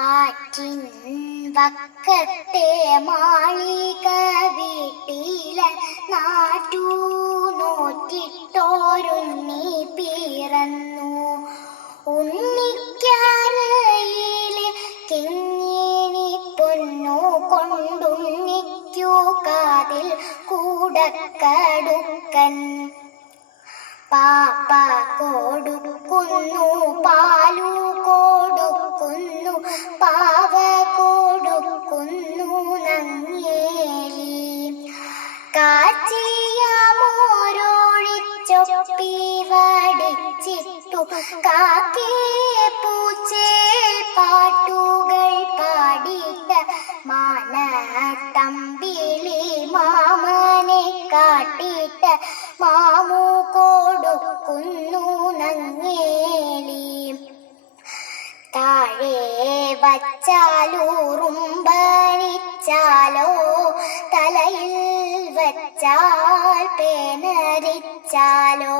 ആറ്റിൻ വക്കത്തെ മാളിക വീട്ടിലെ നാട്ടു നോറ്റിട്ടോരുണ്ണി പിറന്നു. ഉണ്ണിക്കരയിലെ കിങ്ങിണി പൊന്നു കൊണ്ടുണ്ണിക്കു കാതിൽ കൂടക്കടുക്കൻ പാപ്പ കൊടുക്കുന്നു, പാലു കൊടുക്കുന്നു, പാവ കൊടുക്കുന്നു നങ്ങേലി. കാച്ചിയ മോരൊഴിച്ചൊപ്പി വടിച്ചിട്ടു കാക്കേ പൂച്ചേ പാട്ടുകൾ പാടിട്ട മാനത്തമ്പിളി മാമനെ കാട്ടിട്ട മാമു കൊടുക്കുന്നു നങ്ങേലി. താഴെ വച്ചാലൂറുമ്പണിച്ചാലോ, തലയിൽ വച്ചാൽ പേനരിച്ചാലോ,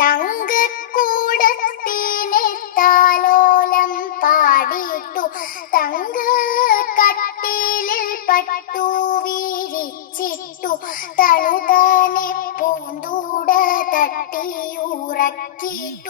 തങ്കക്കൂടത്തിനെ താലോലം പാടിട്ടു തങ്ക കട്ടിലിൽ പട്ടു വിരിച്ചിട്ടു തണുതനെ പൂന്തൂട തട്ടിയുറക്കിട്ടു